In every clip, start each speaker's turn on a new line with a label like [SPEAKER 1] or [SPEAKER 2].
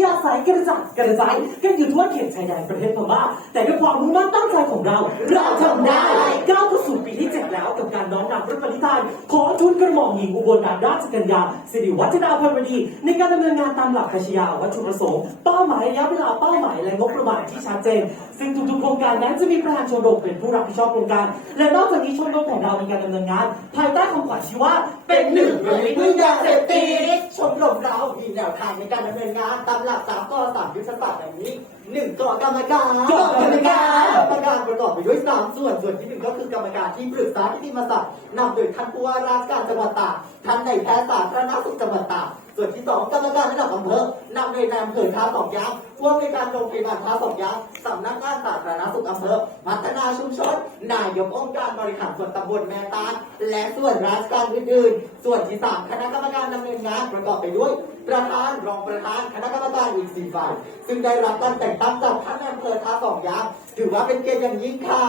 [SPEAKER 1] ที่อาศัยกระจัดกระจายกันอยู่ทั่วเขตชายแดนประเทศพม่าแต่ด้วยความมุ่งมั่นตั้งใจของเรา เราทำได้ก้าวเข้าสู่ปีที่7แล้วกับการน้อมนำพระปณิธานของทุนกระหม่อมหญิงอุบลรัตนราชกัญญาสิริวัฒนาพันวดี ในการดำเนินงานตามหลักปรัชญาวัตถุประสงค์เป้าหมายระยะเวลาเป้าหมายและงบประมาณที่ชัดเจน ซึ่งทุกๆโครงการนั้นจะมีประธานชมรมเป็นผู้รับผิดชอบโครงการ และนอกจากนี้ชมรมของเรามีการดำเนินงาน ภายใต้คำขวัญที่ว่าเป็นหนึ่งเพื่อไม่พึ่งยาเสพติด
[SPEAKER 2] ชมรมเรามีแนวทางในการดำเนินงานตามหลักลับสามกสามยุทธศาสตร์แบบนี้ หนึ่งกกรรมการ
[SPEAKER 1] กกรรมการ
[SPEAKER 2] กรรมการประกอบไปด้วยสามส่วนส่วนที่หนึ่งก็คือกรรมการที่ปรึกษาที่ดิมศักดิ์นำโดยท่านผู้ว่าราชการจังหวัดตากท่านในแพทย์สาธารณสุขจังหวัดตากส่วนที่สองกรรมการระดับอำเภอนำโดยนายอำเภอท่าสองยางผู้อำนวยการโรงพยาบาลท่าสองยางสำนักงานสาธารณสุขอำเภอพัฒนาชุมชนนายกองค์การบริหารส่วนตำบลแม่ตาและส่วนราชการอื่นๆ ส่วนที่สามคณะกรรมการดำเนินงานประกอบไปด้วย ประธานรองประธานคณะกรรมการอีกสี่ฝ่าย ซึ่งได้รับการแต่งตั้งจากท่านอำเภอท่าสองยางถือว่าเป็นเกียรติอย่างยิ่งค่ะ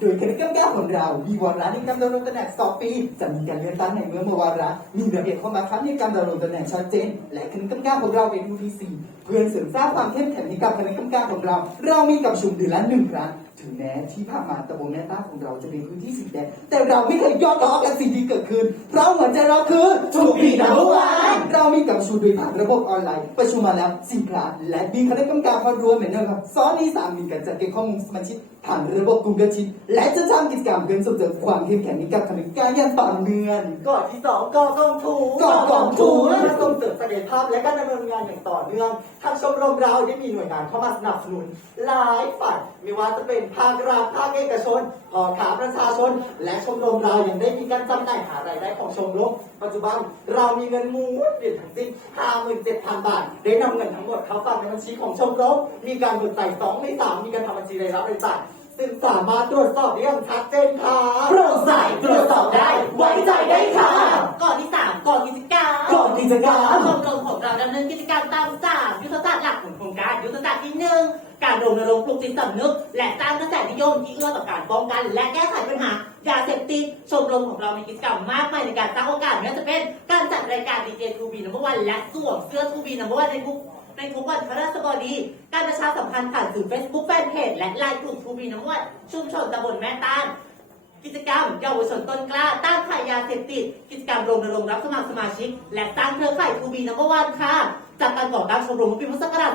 [SPEAKER 3] โดยคณะกรรมการของเรา มีวาระในการดำรงตำแหน่งสองปี จะมีการเลือกตั้งในเมื่อวาระ มีระเบียบข้อบังคับในการดำรงตำแหน่งชัดเจน และคณะกรรมการของเราเป็นผู้ที่สี่เพื่อเสริมสร้างความเข้มแข็งให้กับคณะกรรมการของเรา เรามีกับชุมเดือนละหนึ่งครั้ง ถึงแม้ที่ผ่านมาตะบนแม่ต้าของเราจะเป็นพื้นที่สีแดงแต่เราไม่เคยย่อท้อกับสิ่งที่เกิดขึ้นเพราะหัวใจเราคือทูบีนัมวันเรามีกับประชุมโดยผ่านระบบออนไลน์ ประชุมมาแล้วสี่ครั้งและมีคณะกรรมการเข้ารวมเหมือนเดิมครับซ้อนที่สามมีการจัดเก็บข้อมูลสมาชิกผ่านระบบ Google Sheet และจะทำกิจกรรมเพื่อส่งเสริมความเข้มแข็งให้กับคณะกรรมการอย่างต่อเนื่อง
[SPEAKER 2] ก่อนที่สองก่อกองถู
[SPEAKER 3] ก่อกองถู
[SPEAKER 2] เพื่อส่งเสริมศักยภาพและการดำเนินงานอย่างต่อเนื่องทางชมรมเราได้มีหน่วยงานเข้ามาสนับสนุนหลายฝ่ายไม่ว่าจะเป็นภาครัฐภาคเอกชนพ่อค้าประชาชน และชมรมเรายังได้มีการจำหน่ายหารายได้ของชมรมปัจจุบันเรามีเงินหมูนเวียนทั้งสิ้น57,000 บาท ได้นำเงินทั้งหมดเข้าฝากในบัญชีของชมรมมีการเบิกจ่ายสองในสามมีการทำบัญชีรายรับรายจ่าย ซึ่งสามารถตรวจสอบได้อย่างชัดเจนค่ะ
[SPEAKER 1] โปร่งใสตรวจสอบได้ ไว้ใจได้ค่ะ
[SPEAKER 4] ก่อนที่สามก่อนกิจกรรม
[SPEAKER 1] ก่อนกิจกรรม
[SPEAKER 4] ชมรมของเราดำเนินกิจกรรมตามสามยุทธศาสตร์หลักของโครงการยุทธศาสตร์ที่หนึ่งการรณรงค์ปลุกจิตสำนึก และสร้างกระแสนิยมที่เอื้อต่อการป้องกัน และแก้ไขปัญหายาเสพติดชมรมของเรามีกิจกรรมมากมายในการสร้างโอกาสไม่ว่าจะเป็นการจัดรายการดีเจทูบีนัมเบอร์วันและสวมเสื้อทูบีนัมเบอร์วันในทุก ในทุกวันพฤหัสบดีการประชาสัมพันธ์ผ่านสื่อ Facebook แฟนเพจและไลน์กลุ่มทูบีนัมเบอร์วันชุมชนตำบลแม่ตาลกิจกรรมเยาวชนต้นกล้าต้านขายยาเสพติด กิจกรรมรณรงค์รับสมัครสมาชิก และสร้างเครือข่ายทูบีนัมเบอร์วันค่ะจากการก่อตั้งชมรมเมื่อปีพุทธศักราช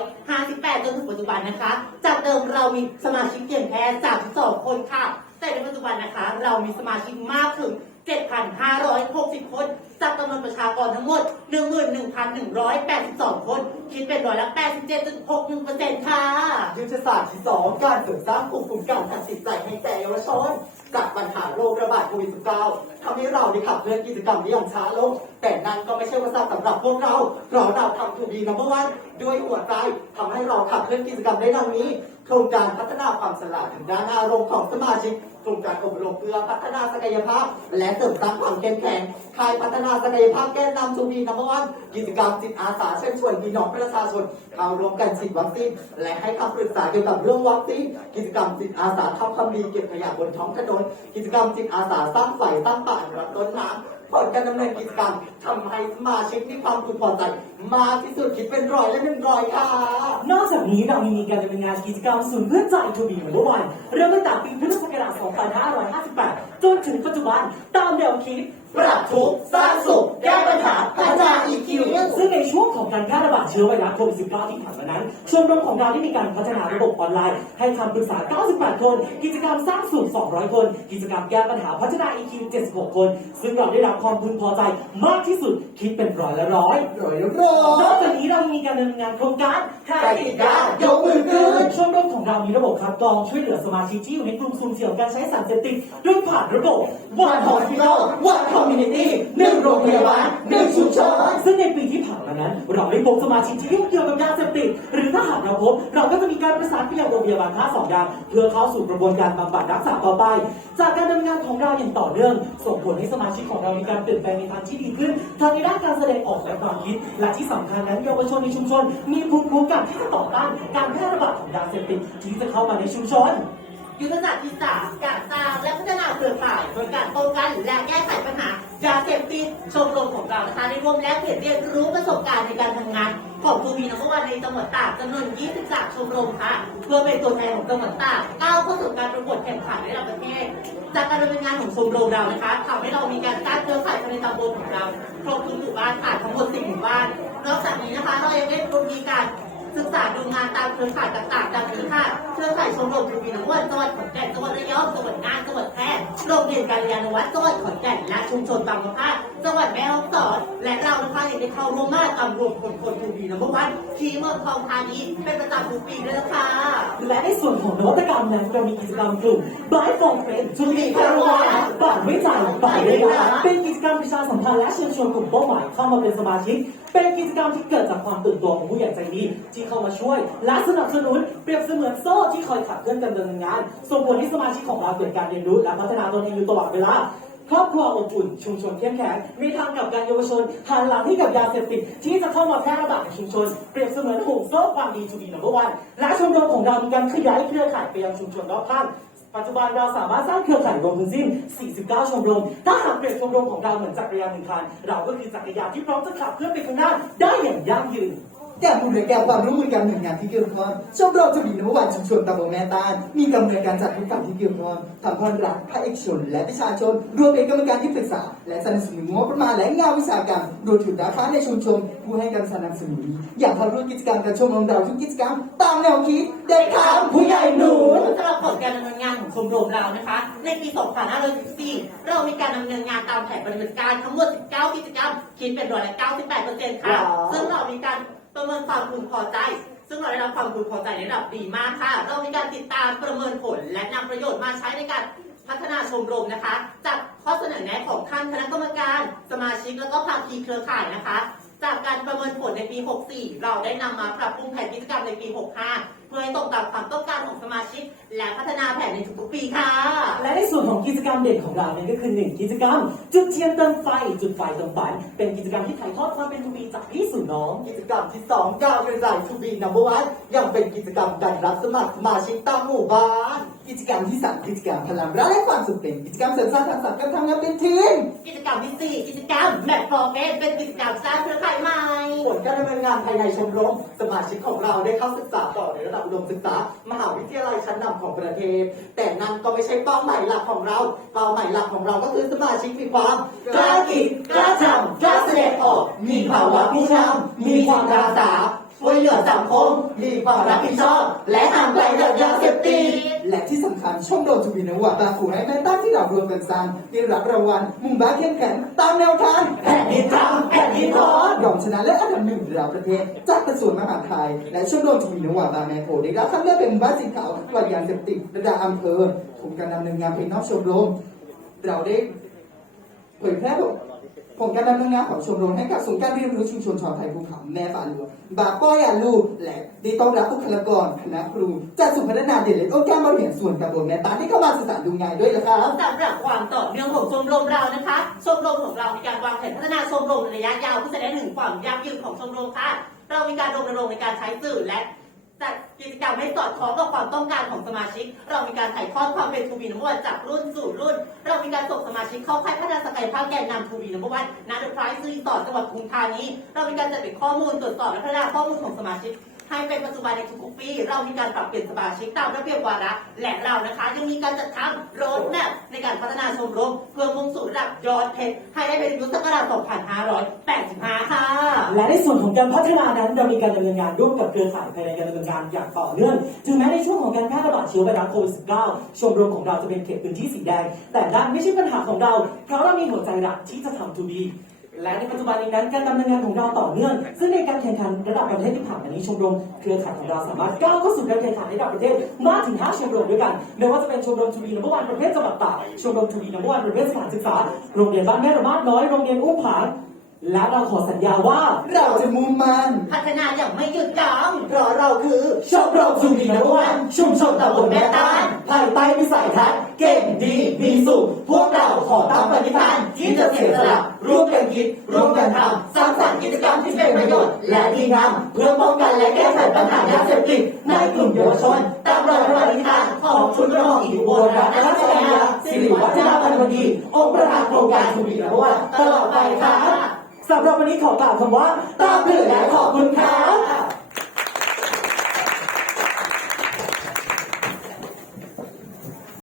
[SPEAKER 4] 2558 จนถึงปัจจุบันนะคะ จากเดิมเรามีสมาชิกเพียงแค่ 32 คนค่ะ นะคะ เรามีสมาชิกมากถึง 7,560 คนจากจำนวนประชากรทั้งหมด 11,182 คน คิดเป็นร้อยละ87.61%ค่ะ
[SPEAKER 2] ยุทธศาสตร์ที่สองการเสริมสร้างภูมิคุ้มกันทางจิตใจให้แก่เยาวชนจากปัญหาโรคระบาดโควิด -19 ทำให้เราได้ขับเคลื่อนกิจกรรมนี้อย่างช้าลง แต่นั่นก็ไม่ใช่อุปสรรคสำหรับพวกเรา เราเราทำทูบีนัมเบอร์วันด้วยหัวใจทำให้เราขับเคลื่อนกิจกรรมได้ดังนี้ โครงการพัฒนาความฉลาดทางด้านอารมณ์ของสมาชิก โครงการอบรมเพื่อพัฒนาศักยภาพ และเสริมสร้างความเข้มแข็งค่ายพัฒนาศักยภาพแก้นำทูบีนัมวันกิจกรรมจิตอาสาเชิญชวนพี่น้องประชาชนเข้าร่วมกันฉีดวัคซีนและให้คำปรึกษาเกี่ยวกับเรื่องวัคซีนกิจกรรมจิตอาสาทำความดีเก็บขยะบนท้องถนนกิจกรรมจิตอาสาสร้างไฟสร้างป่านรักษ์ต้นน้ำผลการดำเนินกิจกรรมทำให้สมาชิกมีความพึงพอใจ มากที่สุดคิดเป็นร้อยและหนึ่งร้อยค่ะ
[SPEAKER 1] นอกจากนี้เรามีการดำเนินงานกิจกรรมศูนย์เพื่อนใจทูบีนัมเบอร์วันเริ่มตั้งแต่ปีพุทธศักราช 2558 จนถึงปัจจุบันตามแนวคิด
[SPEAKER 2] ปรับทุกข์สร้างสุขแก้ปัญหาพัฒนา EQ
[SPEAKER 1] ซึ่งในช่วงของการแพร่ระบาดเชื้อไวรัสโควิด -19 ที่ผ่านมานั้น ชมรมของเราได้มีการพัฒนาระบบออนไลน์ ให้คำปรึกษา 98 คน กิจกรรมสร้างสุข 200 คน กิจกรรมแก้ปัญหาพัฒนา EQ 76 คน ซึ่งเราได้รับความพึงพอใจมากที่สุดคิดเป็นร้อยละร้อย
[SPEAKER 3] โดยรวม
[SPEAKER 1] นอกจากนี้เรามีการดำเนินงานโครงการ
[SPEAKER 2] ใครติดยายกมือขึ้น
[SPEAKER 1] ชมรมของเรามีระบบคัดกรองช่วยเหลือสมาชิกที่อยู่ในกลุ่มสุ่มเสี่ยงการใช้สารเสพติดด้วยผ่านระบบ
[SPEAKER 2] One Hospital One Community หนึ่งโรงพยาบาลหนึ่งชุมชน
[SPEAKER 1] ซึ่งในปีที่านั้นเราได้พบสมาชิกที่ยุ่งเกี่ยวกับยาเสพติดหรือถ้าหากเราพบเราก็จะมีการประสานไปยังโรงพยาบาลท่าสองยางเพื่อเข้าสู่กระบวนการบำบัดรักษาต่อไป จากการดำเนินงานของเราอย่างต่อเนื่อง ส่งผลให้สมาชิกของเรามีการเปลี่ยนแปลงในทางที่ดีขึ้นทางในด้านการแสดงออกและความคิด และที่สำคัญนั้นเยาวชนในชุมชน มีภูมิคุ้มกันที่จะต่อต้านการแพร่ระบาดของยาเสพติดที่จะเข้ามาในชุมชน
[SPEAKER 4] ยุทธศาสตร์ที่สามการสร้างและพัฒนาเครือข่ายโดยการป้องกันและแก้ไขปัญหา ยาเสพติดชมรมของเรานะคะได้ร่วมแลกเปลี่ยนเรียนรู้ประสบการณ์ในการทำงาน ของทูบีนัมเบอร์วันในจังหวัดตากจำนวน 23 ชมรมค่ะ เพื่อเป็นตัวแทนของจังหวัดตากก้าวเข้าสู่การประกวดแข่งขันระดับประเทศ จากการดำเนินงานของชมรมเรานะคะทำให้เรามีการสร้างเครือข่ายภายในตำบลของเราครบทุกหมู่บ้านค่ะทั้งหมด10หมู่บ้าน นอกจากนี้นะคะเรายังได้มีการศึกษาดูงานตามเครือข่ายต่างๆดังนี้ค่ะ เครือข่ายชมรมทูบีนวันจังหวัดขอนแก่นจังหวัดระยองจังหวัดน่านจังหวัด โรงเรียนการเรียนวัดจังหวัดขอนแก่นและชุมชนบางมะพร้าวจังหวัดแม่ฮ่องสอน และเรานะคะยังได้เข้าร่วมมาตามรวมคนคนทูบีนัมเบอวันที่เมืองทองธานีเป็นประจำทุกปีด้วยนะคะ
[SPEAKER 1] และในส่วนของนวัตกรรมนั้นเรามีกิจกรรมกลุ่ม Buy for Friend ชุดมีคารวาบัตรไม่จ่ายบัตรได้รับเป็นกิจกรรมประชาสัมพันธ์และเชิญชวนกลุ่มเป้าหมายเข้ามาเป็นสมาชิก เป็นกิจกรรมที่เกิดจากความตื่นตัวของผู้ใหญ่ใจดีที่เข้ามาช่วย และสนับสนุนเปรียบเสมือนโซ่ที่คอยขับเคลื่อนการดำเนินงานส่งผลให้สมาชิกของเราเกิดการเรียนรู้และพัฒนาตนเองอยู่ตลอดเวลาครอบครัวอบอุ่นชุมชนเข้มแข็งมีทางกับการเยาวชนหันหลังให้กับยาเสพติดที่จะเข้ามาแพร่ระบาดในชุมชน เปรียบเสมือนห่วงโซ่ความดีทูบีนัมเบอร์วันและชมรมของเรามีการขยายเครือข่ายไปยังชุมชนรอบข้างปัจจุบันเราสามารถสร้างเครือข่ายรวมทั้งสิ้น 49 ชมรม ถ้าหากเปรียบชมรมของเราเหมือนจักรยานหนึ่งคัน เราก็คือจักรยานที่พร้อมจะขับเคลื่อนไปข้างหน้าได้อย่างยั่งยืน
[SPEAKER 3] แก่บุญและแก่ความร่วมมือกันหน่วยงานที่เกี่ยวข้องชมรมทวีนวันชุมชนตำบลแม่ตาลมีกำเนิดการจัดกิจกรรมที่เกี่ยวข้องทำพรรักภาคเอกชน และประชาชน รวมเป็นกรรมการที่ปรึกษา และสนับสนุนงบประมาณและงานวิชาการรวมถึงดาฟ้าในชุมชนผู้ให้การสนับสนุน อยากเข้าร่วมกิจกรรมกับชมรมเราทุกกิจกรรม ตามแนวคิดเด็กทางผู้ใหญ่หนุน
[SPEAKER 4] สำหรับผลการดำเนินงานของชมรมเรานะคะ ในปี 2514เรามีการดำเนินงานตามแผนปฏิบัติการทั้งหมด 19 กิจกรรมคิดเป็นร้อยละ 98%ค่ะ
[SPEAKER 2] ว้าว
[SPEAKER 4] ซึ่งเรามีการ ประเมินความพึงพอใจ ซึ่งเราได้รับความพึงพอใจในระดับดีมากค่ะ เรามีการติดตามประเมินผลและนำประโยชน์มาใช้ในการพัฒนาชมรมนะคะ จากข้อเสนอแนะของท่านคณะกรรมการ สมาชิกแล้วก็ภาคีเครือข่ายนะคะ จากการประเมินผลในปี 64 เราได้นำมาปรับปรุงแผนกิจกรรมในปี 65 เพื่อให้ตรงตามความต้องการของสมาชิก และพัฒนาแผนในทุกๆปีค่ะ
[SPEAKER 1] และในส่วนของกิจกรรมเด่นของเราเนี่ยก็คือหนึ่งกิจกรรม จุดเทียนเติมไฟ จุดไฟเติมฝัน เป็นกิจกรรมที่ถ่ายทอดความเป็นทูบีจากพี่สู่น้อง
[SPEAKER 2] กิจกรรมที่สองก้าวกระจายทูบีนัมเบอร์วันยังเป็นกิจกรรมการรับสมัครสมาชิกตามหมู่บ้าน
[SPEAKER 3] กิจกรรมที่สามกิจกรรมพลังรักและความสุขเป็นกิจกรรมเสริมสร้างทักษะการทำงานเป็นทีม
[SPEAKER 4] กิจกรรมที่4กิจกรรมแมทฟอร์เฟสเป็นกิจกรรมสร้างเครือข่ายใหม่
[SPEAKER 2] ผลการดำเนินงานภายในชมรม สมาชิกของเราได้เข้าศึกษาต่อในระดับอุดมศึกษา มหาวิทยาลัยชั้นนำของประเทศ แต่นั่นก็ไม่ใช่เป้าหมายหลักของเรา เป้าหมายหลักของเราก็คือสมาชิกมีความกล้าคิดกล้าทำกล้าแสดงออก มีภาวะผู้นำมีความอาสาช่วยเหลือสังคม มีความรับผิดชอบ และห่างไกลจากยาเสพติด
[SPEAKER 3] และที่สำคัญชมรมทวีนวัตบาฟูให้แม่ตั้งที่เรารวมกันสร้างได้รับรางวัลมุ่งบ้าเข้มแข็งตามแนวทาง
[SPEAKER 2] แผ่นดินทำแผ่นดินทอน
[SPEAKER 3] รองชนะและอันดับหนึ่งระดับประเทศจากกระทรวงมหาดไทย และชมรมทวีนวัตบาแมโพได้รับคัดเลือกเป็นมู่บ้านสีขาวปลอดยาเสพติดระดับอำเภอถูกการดำเนินงานภายนอกชมรมเราได้เผยแพร่ ผลการดำเนินงานของชมรมให้กับศูนย์การเรียนรู้ชุมชนชาวไทยภูเขาแม่ฝาหลวงบาป้อยอาลูและด้ต้อนรับบุคลากรคณะครูจากศูนย์พัฒนาเด็กเล็กองค์การบริหารส่วนตำบลแม่ตาที่เข้ามาสื่อสารดูงานด้วยนะครับ
[SPEAKER 4] สำหรับความต่อเนื่องของชมรมเรานะคะชมรมของเรามีการวางแผนพัฒนาชมรมระยะยาวเพื่อแสดงถึงความยั่งยืนของชมรมค่ะ เรามีการรณรงค์ในการใช้สื่อและ จัดกิจกรรมให้สอดคล้องกับความต้องการของสมาชิก เรามีการถ่ายทอดความเป็นทูบีนัมวันจากรุ่นสู่รุ่น เรามีการส่งสมาชิกเข้าค่ายพัฒนาศักยภาพแกนนำทูบีนัมวันณเดอะไพรส์รีสอต่อจังหวัดกรุงธานีเรามีการจัดเก็บข้อมูลตรวจสอบและพัฒนาข้อมูลของสมาชิก ให้เป็นปัจจุบันในทุกๆปี เรามีการปรับเปลี่ยนสมาชิกตามระเบียบวาระและเรานะคะ ยังมีการจัดทำโรดแมพในการพัฒนาชมรมเพื่อมุ่งสู่ระดับยอดเพชรให้ได้เป็นยุทธศักราช2585 ค่ะ
[SPEAKER 1] และในส่วนของการพัฒนานั้นเรามีการดำเนินงานร่วมกับเครือข่ายภายในการดำเนินงานอย่างต่อเนื่องถึงแม้ในช่วงของการแพร่ระบาดเชื้อไวรัสโควิด -19 ชมรมของเราจะเป็นเขตพื้นที่สีแดง แต่นั่นไม่ใช่ปัญหาของเรา เพราะเรามีหัวใจรักที่จะทำทูบี และในปัจจุบันนี้นั้นการดำเนินงานของเราต่อเนื่อง ซึ่งในการแข่งขันระดับประเทศที่ผ่านมานี้ชมรมเครือข่ายของเราสามารถก้าวเข้าสู่การแข่งขันระดับประเทศมากถึง 5 ชมรมด้วยกันไม่ว่าจะเป็นชมรมทูบีนัมเบอร์วันประเภทจังหวัดตากชมรมทูบีนัมเบอร์วันประเภทสถานศึกษาโรงเรียนบ้านแม่ระมาดน้อยโรงเรียนอุ้มผาง และเราขอสัญญาว่า
[SPEAKER 3] เราจะมุ่งมั่น
[SPEAKER 4] พัฒนาอย่างไม่หยุดยั้ง
[SPEAKER 2] เพราะเราคือ
[SPEAKER 1] ชมรมชุมชนนักวันชุมชนตำบลแม่ตาลภายใต้วิสัยทัศน์เก่งดีมีสุขพวกเราขอตั้งปณิธานที่จะเสียสละร่วมกันคิดร่วมกันทำสร้างสรรค์กิจกรรมที่เป็นประโยชน์ และดีงามเพื่อป้องกันและแก้ไขปัญหายาเสพติดในกลุ่มเยาวชนตามรอยปณิธานของชุนรองอิวโบราณราชกัญญาสิริวัฒนาพันวดีองค์ประธานโครงการชุมชนนักวันตลอดไปค่ะ
[SPEAKER 2] สำ
[SPEAKER 1] หรับวันนี้ขอกล่าวคำว่าตาเปลือกและขอบคุณครับ